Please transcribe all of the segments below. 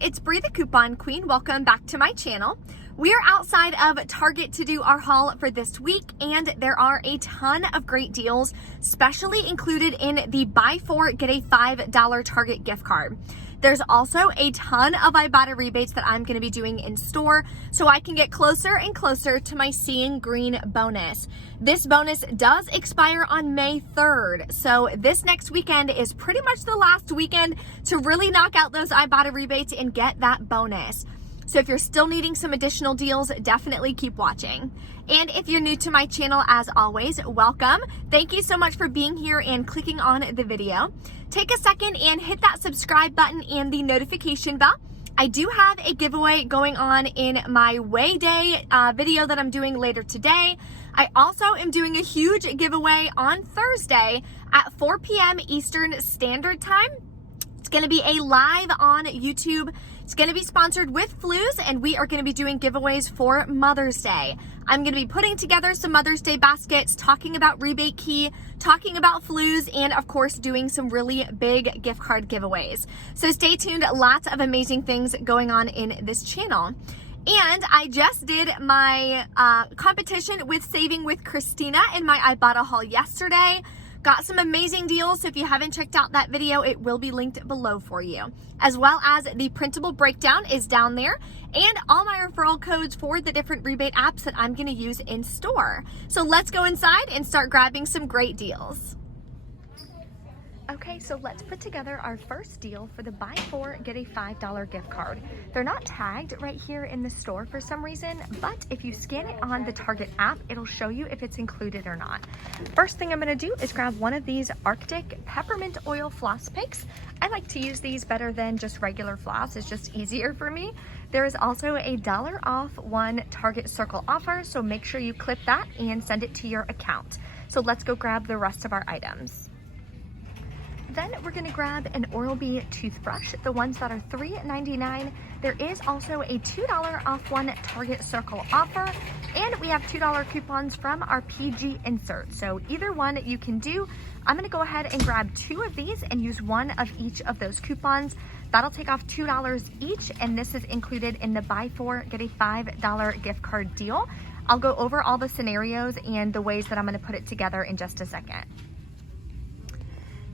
it's Bree the Coupon Queen. Welcome back to my channel. We are outside of Target to do our haul for this week, and there are a ton of great deals, especially included in the buy 4 get a $5 Target gift card. There's also a ton of Ibotta rebates that I'm going to be doing in store so I can get closer and closer to my Seeing Green bonus. This bonus does expire on May 3rd, so this next weekend is pretty much the last weekend to really knock out those Ibotta rebates and get that bonus. So if you're still needing some additional deals, definitely keep watching. And if you're new to my channel, as always, welcome. Thank you so much for being here and clicking on the video. Take a second and hit that subscribe button and the notification bell. I do have a giveaway going on in my Way Day video that I'm doing later today. I also am doing a huge giveaway on Thursday at 4 p.m. Eastern Standard Time. It's going to be a live on YouTube. It's going to be sponsored with Floss, and we are going to be doing giveaways for Mother's Day. I'm going to be putting together some Mother's Day baskets, talking about Rebate Key, talking about Floss, and of course doing some really big gift card giveaways. So stay tuned, lots of amazing things going on in this channel. And I just did my competition with Saving with Christina in my Ibotta haul yesterday. Got some amazing deals, so if you haven't checked out that video, it will be linked below for you. As well as the printable breakdown is down there, and all my referral codes for the different rebate apps that I'm gonna use in store. So let's go inside and start grabbing some great deals. Okay, so let's put together our first deal for the buy 4 get a $5 gift card. They're not tagged right here in the store for some reason, but if you scan it on the Target app, it'll show you if it's included or not. First thing I'm gonna do is grab one of these Arctic peppermint oil floss picks. I like to use these better than just regular floss. It's just easier for me. There is also a $1 off one Target Circle offer, so make sure you clip that and send it to your account. So let's go grab the rest of our items. Then we're gonna grab an Oral-B toothbrush, the ones that are $3.99. There is also a $2 off one Target Circle offer, and we have $2 coupons from our PG insert. So either one you can do. I'm gonna go ahead and grab 2 of these and use one of each of those coupons. That'll take off $2 each, and this is included in the buy 4 get a $5 gift card deal. I'll go over all the scenarios and the ways that I'm gonna put it together in just a second.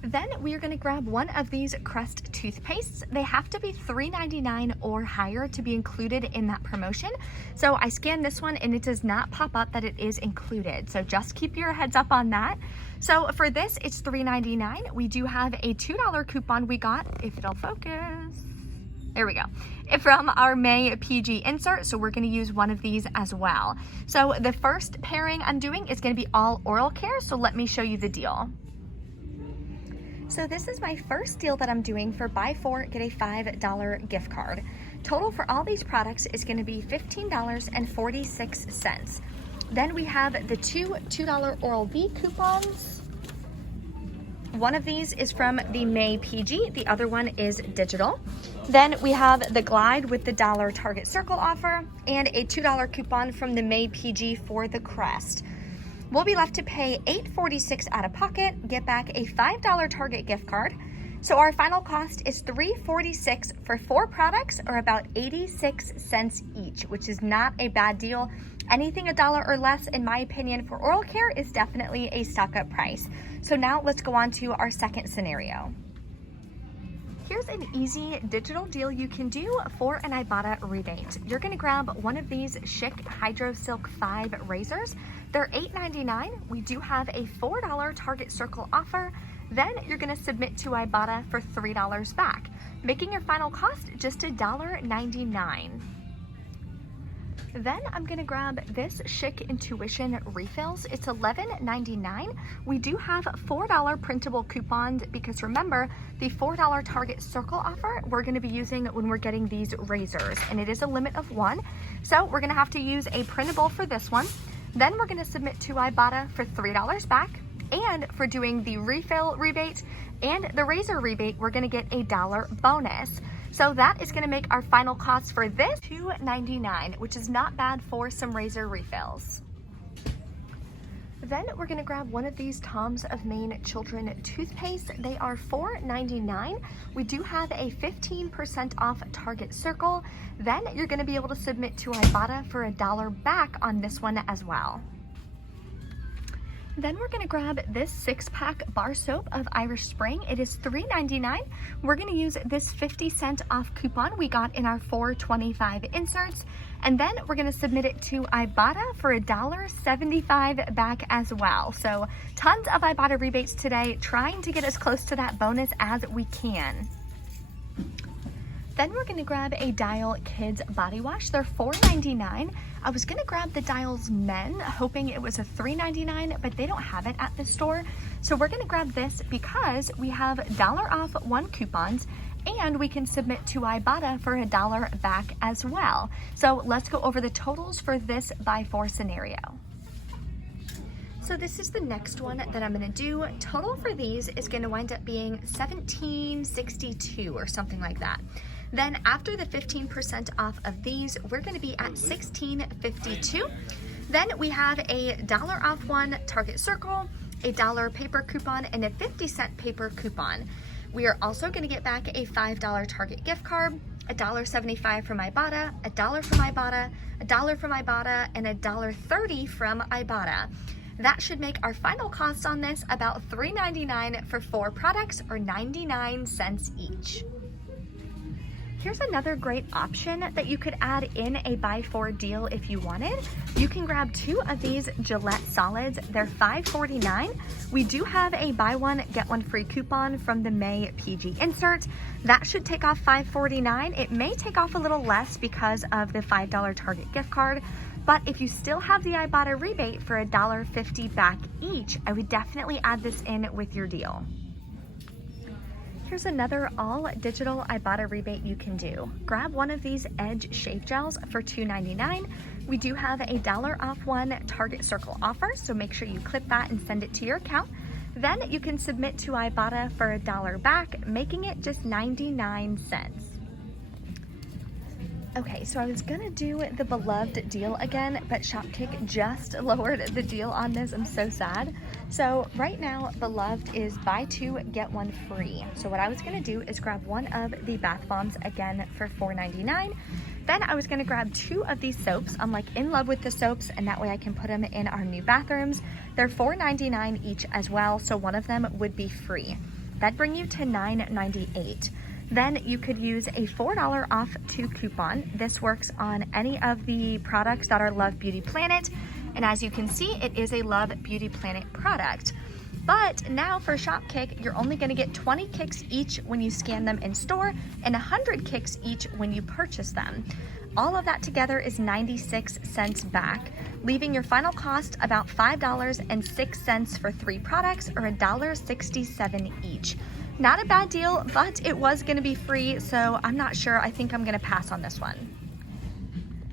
Then we are going to grab one of these Crest toothpastes. They have to be $3.99 or higher to be included in that promotion. So I scanned this one and it does not pop up that it is included. So just keep your heads up on that. So for this, it's $3.99. We do have a $2 coupon we got, if it'll focus. There we go. From our May PG insert, so we're going to use one of these as well. So the first pairing I'm doing is going to be all oral care, so let me show you the deal. So this is my first deal that I'm doing for buy 4 get a $5 gift card. Total for all these products is going to be $15.46. Then we have the two $2 Oral-B coupons. One of these is from the May PG, the other one is digital. Then we have the Glide with the $1 Target Circle offer and a $2 coupon from the May PG for the Crest. We'll be left to pay $8.46 out of pocket, get back a $5 Target gift card. So our final cost is $3.46 for 4 products, or about 86 cents each, which is not a bad deal. Anything $1 or less, in my opinion, for oral care is definitely a stock-up price. So now let's go on to our second scenario. Here's an easy digital deal you can do for an Ibotta rebate. You're gonna grab one of these Schick Hydro Silk 5 razors. They're $8.99. We do have a $4 Target Circle offer. Then you're gonna submit to Ibotta for $3 back, making your final cost just $1.99. Then I'm gonna grab this Schick Intuition refills. It's $11.99. We do have $4 printable coupons because remember, the $4 Target Circle offer we're gonna be using when we're getting these razors, and it is a limit of 1. So we're gonna have to use a printable for this one. Then we're gonna submit to Ibotta for $3 back, and for doing the refill rebate and the razor rebate, we're gonna get a $1 bonus. So that is gonna make our final cost for this $2.99, which is not bad for some razor refills. Then we're gonna grab one of these Tom's of Maine children toothpaste. They are $4.99. We do have a 15% off Target Circle. Then you're gonna be able to submit to Ibotta for $1 back on this one as well. Then we're gonna grab this 6-pack bar soap of Irish Spring. It is $3.99. We're gonna use this 50-cent off coupon we got in our $4.25 inserts. And then we're gonna submit it to Ibotta for $1.75 back as well. So tons of Ibotta rebates today, trying to get as close to that bonus as we can. Then we're gonna grab a Dial Kids body wash. They're $4.99. I was gonna grab the Dial's Men, hoping it was a $3.99, but they don't have it at the store. So we're gonna grab this because we have $1 off 1 coupons, and we can submit to Ibotta for $1 back as well. So let's go over the totals for this buy 4 scenario. So this is the next one that I'm gonna do. Total for these is gonna wind up being $17.62 or something like that. Then after the 15% off of these, we're gonna be at $16.52. Then we have a $1 off 1 Target Circle, a $1 paper coupon, and a 50-cent paper coupon. We are also gonna get back a $5 Target gift card, $1.75 from Ibotta, $1 from Ibotta, $1 from Ibotta, and $1.30 from Ibotta. That should make our final cost on this about $3.99 for 4 products, or 99 cents each. Here's another great option that you could add in a buy 4 deal if you wanted. You can grab 2 of these Gillette solids. They're $5.49. We do have a buy 1 get 1 free coupon from the May PG insert. That should take off $5.49. It may take off a little less because of the $5 Target gift card, but if you still have the Ibotta rebate for $1.50 back each, I would definitely add this in with your deal. Here's another all digital Ibotta rebate you can do. Grab one of these Edge shave gels for $2.99. We do have a $1 off 1 Target Circle offer, so make sure you clip that and send it to your account. Then you can submit to Ibotta for $1 back, making it just 99 cents. Okay, so I was gonna do the Beloved deal again, but Shopkick just lowered the deal on this. I'm so sad. So right now, Beloved is buy 2, get 1 free. So what I was gonna do is grab one of the bath bombs again for $4.99. Then I was gonna grab 2 of these soaps. I'm like in love with the soaps, and that way I can put them in our new bathrooms. They're $4.99 each as well, so one of them would be free. That'd bring you to $9.98. Then you could use a $4 off 2 coupon. This works on any of the products that are Love Beauty Planet. And as you can see, it is a Love Beauty Planet product. But now for Shopkick, you're only gonna get 20 kicks each when you scan them in store and 100 kicks each when you purchase them. All of that together is 96 cents back, leaving your final cost about $5.06 for 3 products, or $1.67 each. Not a bad deal, but it was gonna be free, so I'm not sure. I think I'm gonna pass on this one.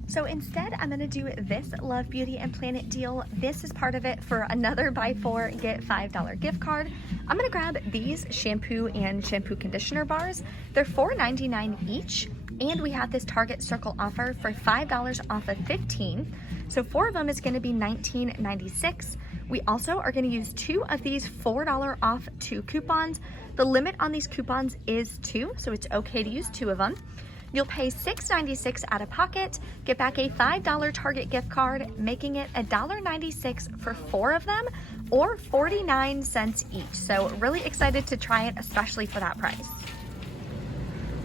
So instead, I'm gonna do this Love Beauty and Planet deal. This is part of it for another buy 4, get $5 gift card. I'm gonna grab these shampoo and shampoo conditioner bars. They're $4.99 each, and we have this Target Circle offer for $5 off of 15. So 4 of them is gonna be $19.96. We also are gonna use 2 of these $4 off 2 coupons. The limit on these coupons is 2, so it's okay to use 2 of them. You'll pay $6.96 out of pocket, get back a $5 Target gift card, making it $1.96 for 4 of them, or 49 cents each. So really excited to try it, especially for that price.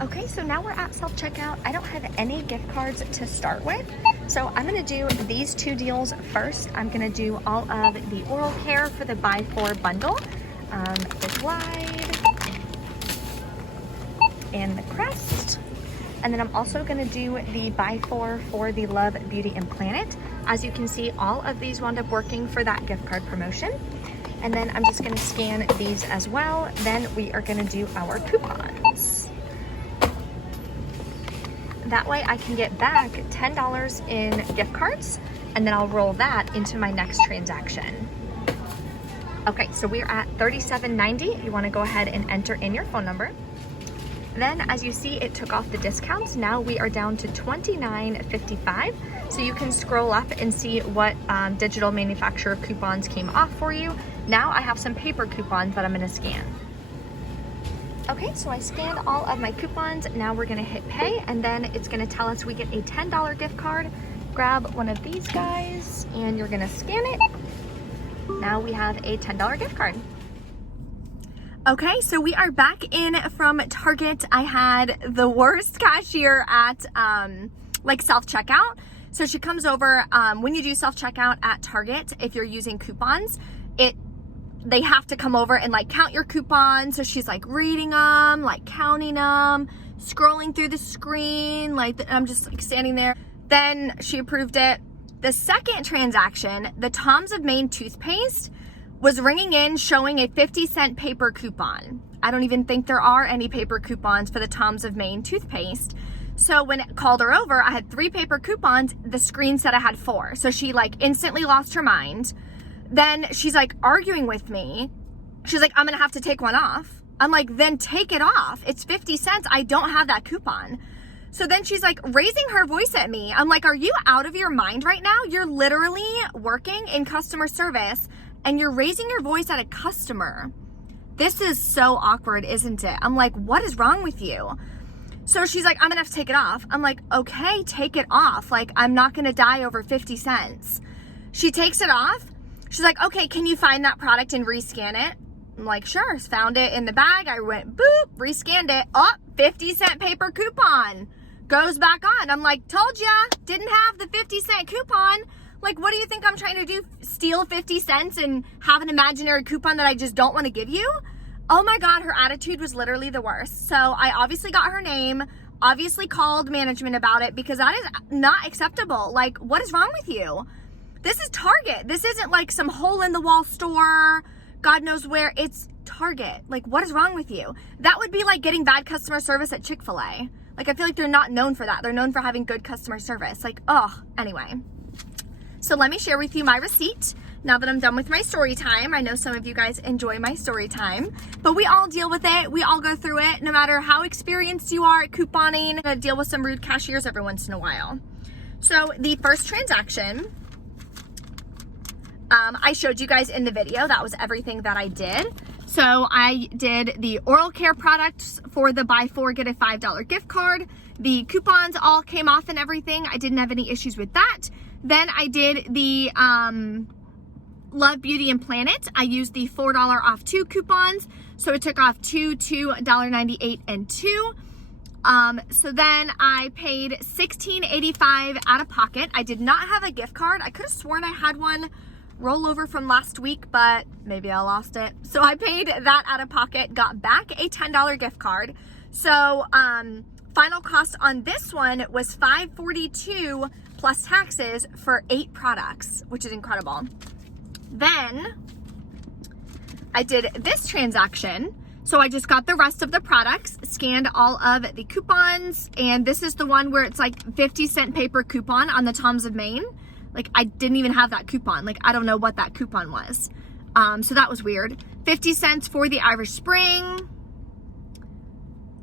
Okay, so now we're at self-checkout. I don't have any gift cards to start with, so I'm gonna do these 2 deals first. I'm gonna do all of the oral care for the buy 4 bundle, the Glide and the Crest. And then I'm also gonna do the buy 4 for the Love Beauty and Planet. As you can see, all of these wound up working for that gift card promotion. And then I'm just gonna scan these as well. Then we are gonna do our coupons. That way I can get back $10 in gift cards, and then I'll roll that into my next transaction. Okay, so we're at $37.90. You wanna go ahead and enter in your phone number. Then as you see, it took off the discounts. Now we are down to $29.55. So you can scroll up and see what digital manufacturer coupons came off for you. Now I have some paper coupons that I'm gonna scan. Okay, so I scanned all of my coupons. Now we're gonna hit pay, and then it's gonna tell us we get a $10 gift card. Grab one of these guys and you're gonna scan it. Now we have a $10 gift card. Okay, so we are back in from Target. I had the worst cashier at like self-checkout. So she comes over, when you do self-checkout at Target, if you're using coupons, they have to come over and like count your coupons. So she's like reading them, like counting them, scrolling through the screen, like I'm just like standing there. Then she approved it. The second transaction, the Tom's of Maine toothpaste, was ringing in showing a 50-cent paper coupon. I don't even think there are any paper coupons for the Tom's of Maine toothpaste. So when it called her over, I had 3 paper coupons. The screen said I had 4. So she like instantly lost her mind. Then she's like arguing with me. She's like, I'm gonna have to take one off. I'm like, then take it off. It's 50 cents. I don't have that coupon. So then she's like raising her voice at me. I'm like, are you out of your mind right now? You're literally working in customer service and you're raising your voice at a customer. This is so awkward, isn't it? I'm like, what is wrong with you? So she's like, I'm gonna have to take it off. I'm like, okay, take it off. Like, I'm not gonna die over 50 cents. She takes it off. She's like, okay, can you find that product and rescan it? I'm like, sure. Found it in the bag. I went, boop, rescanned it. Oh, 50-cent paper coupon. Goes back on. I'm like, told ya, didn't have the 50-cent coupon. Like, what do you think I'm trying to do? Steal 50 cents and have an imaginary coupon that I just don't want to give you? Oh my God, her attitude was literally the worst. So I obviously got her name, obviously called management about it because that is not acceptable. Like, what is wrong with you? This is Target. This isn't like some hole in the wall store, God knows where. It's Target. Like, what is wrong with you? That would be like getting bad customer service at Chick-fil-A. Like, I feel like they're not known for that. They're known for having good customer service. Like, oh, anyway. So let me share with you my receipt now that I'm done with my story time. I know some of you guys enjoy my story time, but we all deal with it. We all go through it. No matter how experienced you are at couponing, I deal with some rude cashiers every once in a while. So the first transaction, I showed you guys in the video. That was everything that I did. So I did the oral care products for the buy 4, get a $5 gift card. The coupons all came off and everything. I didn't have any issues with that. Then I did the Love Beauty and Planet. I used the $4 off 2 coupons. So it took off 2, $1.98 and 2. So then I paid $16.85 out of pocket. I did not have a gift card. I could have sworn I had one rollover from last week, but maybe I lost it. So I paid that out of pocket, got back a $10 gift card. So final cost on this one was $5.42 plus taxes for 8 products, which is incredible. Then I did this transaction. So I just got the rest of the products, scanned all of the coupons, and this is the one where it's like 50-cent paper coupon on the Tom's of Maine. Like, I didn't even have that coupon. Like, I don't know what that coupon was. So that was weird. 50 cents for the Irish Spring.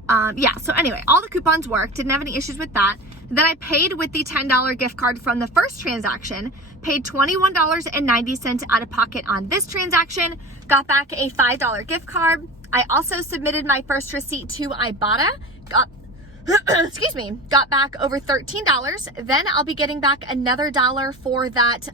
Yeah, so anyway, all the coupons worked. Didn't have any issues with that. Then I paid with the $10 gift card from the first transaction. Paid $21.90 out of pocket on this transaction. Got back a $5 gift card. I also submitted my first receipt to Ibotta. Excuse me, got back over $13. Then I'll be getting back another $1 for that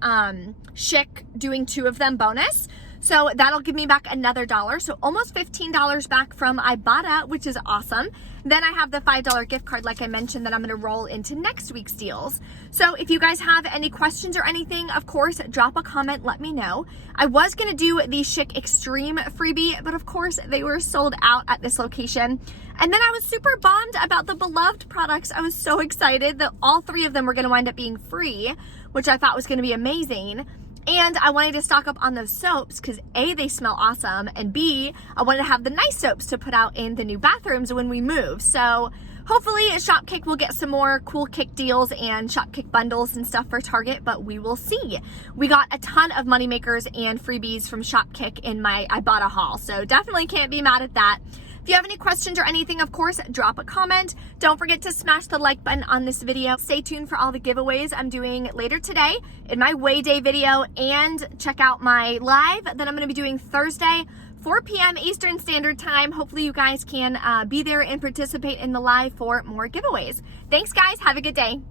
Schick doing 2 of them bonus. So that'll give me back another $1. So almost $15 back from Ibotta, which is awesome. Then I have the $5 gift card, like I mentioned, that I'm gonna roll into next week's deals. So if you guys have any questions or anything, of course, drop a comment, let me know. I was gonna do the Schick Extreme freebie, but of course they were sold out at this location. And then I was super bummed about the Beloved products. I was so excited that all 3 of them were gonna wind up being free, which I thought was gonna be amazing. And I wanted to stock up on those soaps because A, they smell awesome, and B, I wanted to have the nice soaps to put out in the new bathrooms when we move. So hopefully Shopkick will get some more cool kick deals and Shopkick bundles and stuff for Target, but we will see. We got a ton of moneymakers and freebies from Shopkick in my Ibotta haul, so definitely can't be mad at that. If you have any questions or anything, of course, drop a comment. Don't forget to smash the like button on this video. Stay tuned for all the giveaways I'm doing later today in my Way Day video, and check out my live that I'm going to be doing Thursday, 4 p.m. Eastern Standard Time. Hopefully you guys can be there and participate in the live for more giveaways. Thanks, guys. Have a good day.